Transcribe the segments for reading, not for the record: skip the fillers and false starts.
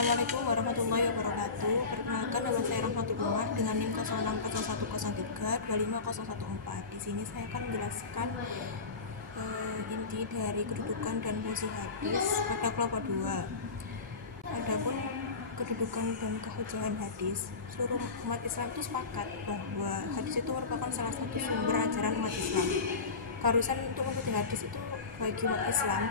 Assalamualaikum warahmatullahi wabarakatuh. Perkenalkan, nama saya Rahmatul Umar dengan NIM 060103250114. Di sini saya akan menjelaskan inti dari kedudukan dan fungsi hadis pada kelompok 2. Adapun kedudukan dan kehujahan hadis, seluruh umat Islam itu sepakat bahwa hadis itu merupakan salah satu sumber ajaran umat Islam. Keharusan untuk mengikuti hadis itu bagi umat Islam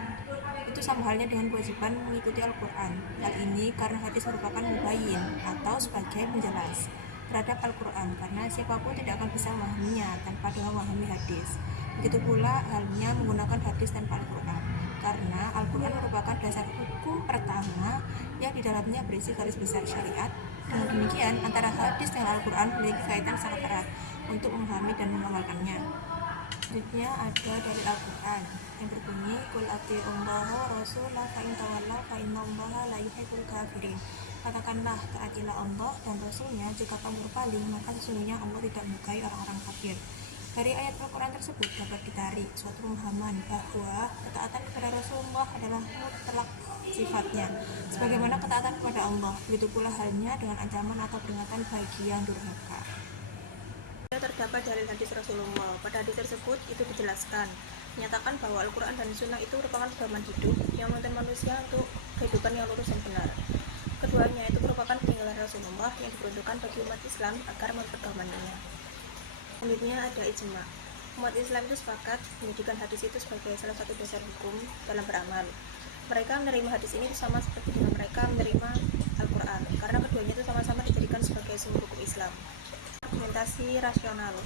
itu sama halnya dengan kewajiban mengikuti Al-Quran. Hal ini karena hadis merupakan mubayyin atau sebagai penjelas terhadap Al-Quran, karena siapapun tidak akan bisa memahaminya tanpa dengan memahami hadis. Begitu pula halnya menggunakan hadis tanpa Al-Quran, karena Al-Quran merupakan dasar hukum pertama yang di dalamnya berisi garis besar syariat. Dengan demikian, antara hadis dengan Al-Quran memiliki kaitan sangat erat untuk memahami dan mengamalkannya. Selanjutnya ada dari Al-Quran yang berbunyi, Qul atii'ullaha wa rasulahu fa in tawallaw fa innallaha la yuhibbul kafirin. Katakanlah, taatilah Allah dan Rasulnya, jika kamu berpaling maka sesungguhnya Allah tidak menyukai orang-orang kafir. Dari ayat Al-Quran tersebut dapat ditarik suatu pemahaman bahwa ketaatan kepada Rasulullah adalah mutlak sifatnya, sebagaimana ketaatan kepada Allah. Begitu pula halnya dengan ancaman atau peringatan bagi yang durhaka. Terdapat dalil hadis Rasulullah. Pada hadis tersebut itu dijelaskan, menyatakan bahwa Al-Quran dan Sunnah itu merupakan pedoman hidup yang menuntun manusia untuk kehidupan yang lurus dan benar. Keduanya itu merupakan peninggalan Rasulullah yang diperuntukkan bagi umat Islam agar memperdomaninya. Selanjutnya ada ijma. Umat Islam itu sepakat menjadikan hadis itu sebagai salah satu dasar hukum dalam beramal. Mereka menerima hadis ini sama seperti dengan mereka menerima Al-Quran, karena keduanya itu sama-sama dijadikan sebagai sumber hukum Islam. Argumentasi rasional.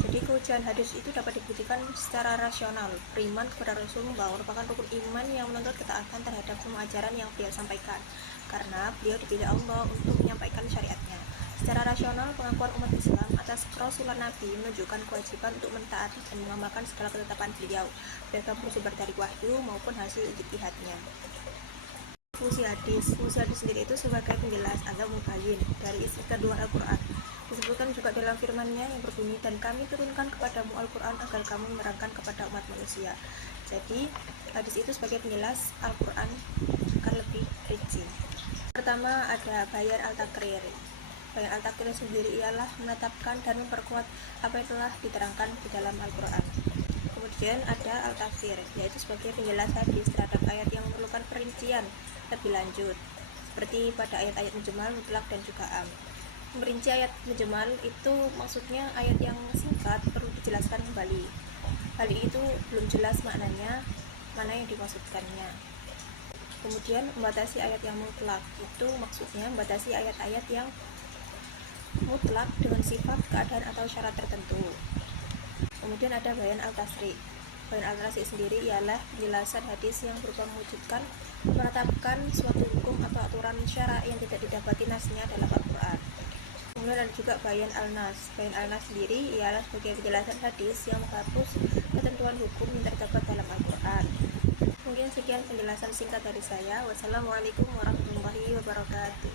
Jadi kehujahan hadis itu dapat dibuktikan secara rasional. Beriman kepada Rasulullah merupakan rukun iman yang menuntut ketaatan terhadap semua ajaran yang beliau sampaikan, karena beliau dipilih Allah untuk menyampaikan syariatnya. Secara rasional, pengakuan umat Islam atas Rasulullah Nabi menunjukkan kewajiban untuk mentaati dan mengamalkan segala ketetapan beliau, baik bersumber dari wahyu maupun hasil ijtihadnya. Fungsi hadis sendiri itu sebagai penjelas atau mubayyin dari isi kedua Al-Quran. Disebutkan juga dalam firman-Nya yang berbunyi, dan kami turunkan kepadamu Al-Quran agar kamu menerangkan kepada umat manusia. Jadi hadis itu sebagai penjelas Al-Quran akan lebih rinci. Pertama ada bayan al-takrir. Bayan al-takrir sendiri ialah menetapkan dan memperkuat apa yang telah diterangkan di dalam Al-Quran. Kemudian ada al-tafsir, yaitu sebagai penjelas hadis terhadap ayat yang memerlukan perincian lebih lanjut, seperti pada ayat-ayat mujmal, mutlak, dan juga am. Merinci ayat mujmal itu maksudnya ayat yang singkat perlu dijelaskan kembali. Hal itu belum jelas maknanya, mana yang dimaksudkannya. Kemudian membatasi ayat yang mutlak itu maksudnya membatasi ayat-ayat yang mutlak dengan sifat, keadaan, atau syarat tertentu. Kemudian ada bayan al-tasri. Bayan al-tasri sendiri ialah penjelasan hadis yang berupa mewujudkan, menetapkan suatu hukum atau aturan syara yang tidak didapati nasnya dalam Al-Quran. Kemudian ada juga bayan al-nas. Bayan al-nas sendiri ialah sebagai penjelasan hadis yang menghapus ketentuan hukum yang terdapat dalam Al-Quran. Mungkin sekian penjelasan singkat dari saya. Wassalamualaikum warahmatullahi wabarakatuh.